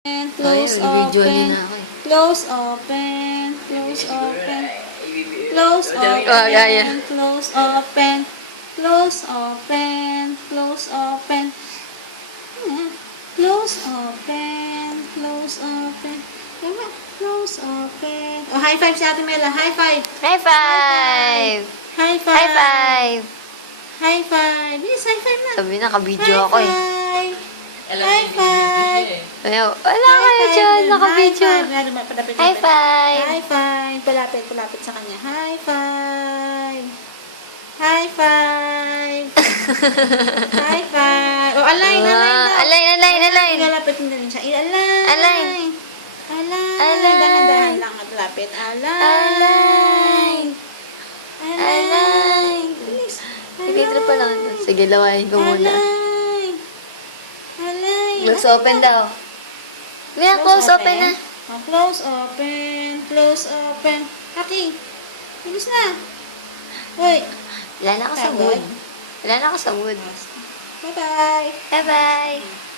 Close video open. na ako eh. Close open. Close open. Close open. yeah. Close open. Close open. Close open. Close open. Close open. Diba? Close open. Oh, high five si Ate Mela. High five. High five! High five. High five! High five. Bilis, high five na. Sabi na, ka-video ako eh. High five. High five. Ayaw, wala kayo dyan, naka-video. High five! High five. Palapit sa kanya. High five. High five. High five. Oh, align na. Align. Lalapit na rin siya. Align. Align. Dahan-dahan lang at lapit. Align. Bilis. Nag-intro pa lang ito. Sige, lawain ko muna. Align. Close open daw. Kuya, close open na. Oh, close open. Close open. Kaki. Bilis na. Uy. Wala na ako sa mood. Wala na ako sa mood. Bye-bye. Bye-bye.